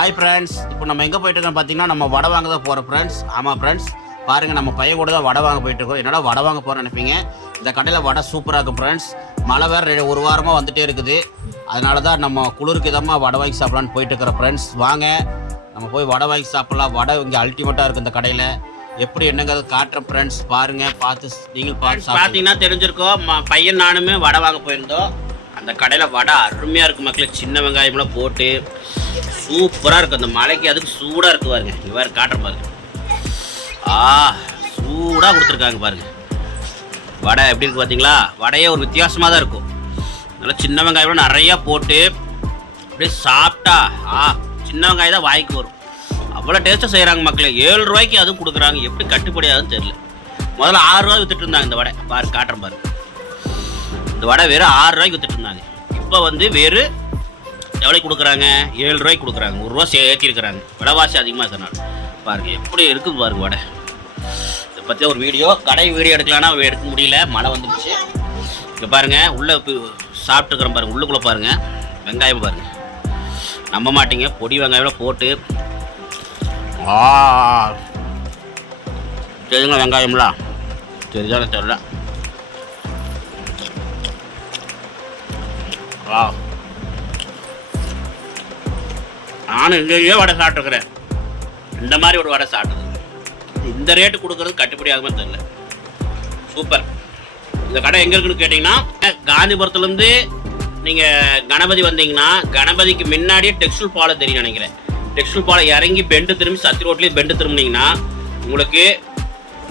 Hi friends, இப்போ நம்ம எங்கே போயிட்டுருக்கோம் பார்த்தீங்கன்னா நம்ம வடை வாங்க தான் போகிறோம் ஃப்ரெண்ட்ஸ். ஆமாம் ஃப்ரெண்ட்ஸ், பாருங்கள் நம்ம பையன் கூட தான் வடை வாங்க போயிட்டுருக்கோம். என்னடா வடை வாங்க போகிறேன்னு நினைப்பீங்க, இந்த கடையில் வடை சூப்பராக இருக்கும் ஃப்ரெண்ட்ஸ். மழை வேறு ஒரு வாரமாக வந்துகிட்டே இருக்குது, அதனால தான் நம்ம குளிருக்கு இதமாக வடை வாங்கி சாப்பிட்லான்னு போயிட்டுருக்கிறோம் ஃப்ரெண்ட்ஸ். வாங்க நம்ம போய் வடை வாங்கி சாப்பிட்லாம். வடை இங்கே அல்டிமேட்டாக இருக்குது இந்த கடையில். எப்படி என்னங்கிறது காட்டுறேன் ஃப்ரெண்ட்ஸ், பாருங்கள். பார்த்து நீங்கள் பார்த்தீங்கன்னா தெரிஞ்சிருக்கோம். பையன் நானுமே வடை வாங்க போயிருந்தோம். அந்த கடையில் வடை அருமையாக இருக்குது மக்களே. சின்ன வெங்காயம்லாம் போட்டு சூப்பராக இருக்குது. அந்த மலைக்கு அதுக்கு சூடாக இருக்குது பாருங்க. இங்கே வேறு காட்டுற பாருங்க, சூடாக கொடுத்துருக்காங்க பாருங்க. வடை எப்படி இருக்குது பார்த்தீங்களா? வடையே ஒரு வித்தியாசமாக தான் இருக்கும். நல்லா சின்ன வெங்காயம் நிறையா போட்டு அப்படியே சாப்பிட்டா சின்ன வெங்காயம் தான் வாய்க்கு வரும். அவ்வளோ டேஸ்ட்டாக செய்கிறாங்க மக்களே. 7 ரூபாய்க்கு அதுவும் கொடுக்குறாங்க. எப்படி கட்டுப்படியாதுன்னு தெரியல. முதல்ல 6 ரூபாய் விற்றுட்டு இருந்தாங்க இந்த வடை. பாரு காட்டுறேன் பாரு. இந்த வடை வெறும் 6 ரூபாய்க்கு விற்றுட்டு இருந்தாங்க. இப்போ வந்து வேறு எவ்வளோக்கு கொடுக்குறாங்க? 7 ரூபாய்க்கு கொடுக்குறாங்க. 1 ரூபா ஏற்றிருக்கிறாங்க. விலைவாசி அதிகமாக இருக்கிறனால பாருங்கள் எப்படி இருக்குது பாருங்க வடை. இதை பற்றி ஒரு கடை வீடியோ எடுக்கலான்னா எடுக்க முடியல, மழை வந்துடுச்சு. இங்கே பாருங்கள், உள்ளே சாப்பிட்டுக்கிறோம் பாருங்கள். உள்ளுக்குள்ளே பாருங்கள் வெங்காயம் பாருங்கள், நம்ப மாட்டீங்க. பொடி வெங்காயம் போட்டு தெரியுங்களா வெங்காயம்லாம்? தெரிஞ்சானே தெரியல. நானும் எங்கேயோ வடை சாப்பிட்டுருக்குறேன். இந்த மாதிரி ஒரு வடை சாப்பிட்டது. இந்த ரேட்டு கொடுக்குறது கட்டுப்படி ஆகுமே தெரியல. சூப்பர். இந்த கடை எங்கே இருக்குன்னு கேட்டிங்கன்னா, காந்திபுரத்துலேருந்து நீங்கள் கணபதி வந்தீங்கன்னா கணபதிக்கு முன்னாடியே டெக்ஸ்டைல் பாலம் தெரியும் நினைக்கிறேன். டெக்ஸ்டைல் பாலம் இறங்கி பெண்டு திரும்பி சத்தி ரோட்லேயே பெண்டு திரும்பினீங்கன்னா உங்களுக்கு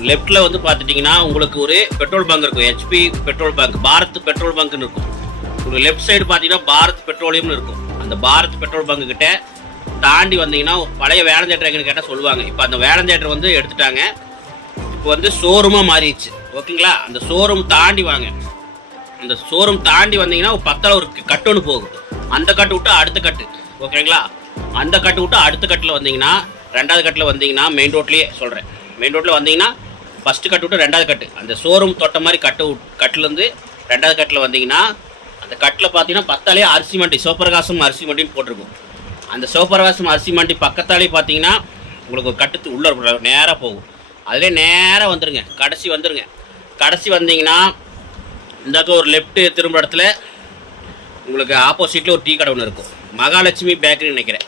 லெஃப்ட்டில் வந்து பார்த்துட்டிங்கன்னா உங்களுக்கு ஒரு பெட்ரோல் பங்க் இருக்கும். HP petrol bunk, Bharat petrol பங்க்னு இருக்கும். உங்களுக்கு லெஃப்ட் சைடு பார்த்தீங்கன்னா பாரத் பெட்ரோலியம்னு இருக்கும். அந்த பாரத் பெட்ரோல் பங்கு கிட்ட தாண்டி வந்தீங்கன்னா பழைய வேலன் தேட்டர் எங்கன்னு கேட்டால் சொல்லுவாங்க. இப்போ அந்த வேலன் தேட்டர் வந்து எடுத்துட்டாங்க. இப்போ வந்து ஷோரூமாக மாறிடுச்சு. ஓகேங்களா? அந்த ஷோரூம் தாண்டி வாங்க. அந்த ஷோரூம் தாண்டி வந்தீங்கன்னா ஒரு 10 ஒரு கட்டு ஒன்று போகும். அந்த கட்டு விட்டு அடுத்த கட்டு. ஓகேங்களா? அந்த கட்டு விட்டு அடுத்த கட்டில் வந்தீங்கன்னா 2வது கட்டில் வந்தீங்கன்னா மெயின் ரோட்லேயே சொல்கிறேன். மெயின் ரோட்டில் வந்தீங்கன்னா ஃபஸ்ட்டு கட்டு விட்டு 2வது கட்டு. அந்த ஷோரூம் தொட்ட மாதிரி கட்டுலேருந்து 2வது கட்டில் வந்தீங்கன்னா அந்த கட்டில் பார்த்தீங்கன்னா பத்தாலே அரிசி மண்டி, சிவபிரகாசம் அரிசி மண்டின்னு போட்டிருக்கும். அந்த சிவபிரகாசம் அரிசி மண்டி பக்கத்தாலே பார்த்தீங்கன்னா உங்களுக்கு கட்டு உள்ளே நேராக போகும். அதிலே நேராக வந்துடுங்க. கடைசி வந்துடுங்க. கடைசி வந்தீங்கன்னா இந்தாக்க ஒரு லெஃப்ட்டு திரும்ப இடத்துல உங்களுக்கு ஆப்போசிட்டில் ஒரு டீ கடை ஒன்று இருக்கும். மகாலட்சுமி பேக்கரின்னு நினைக்கிறேன்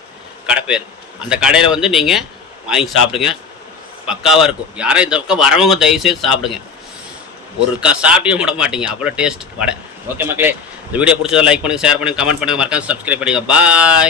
கடை பேர். அந்த கடையில் வந்து நீங்கள் வாங்கி சாப்பிடுங்க. பக்காவாக இருக்கும். யாரும் இந்த பக்கம் வரவங்க தயவுசெய்து சாப்பிடுங்க. ஒரு சாப்பிட்டே விட மாட்டீங்க, அவ்வளோ டேஸ்ட் வடை. ஓகே மக்களே, இந்த வீடியோ பிடிச்சதை லைக் பண்ணுங்கள், ஷேர் பண்ணுங்கள், கமெண்ட் பண்ணுங்கள், மறக்காம சப்ஸ்கிரைப் பண்ணுங்கள். பாய்.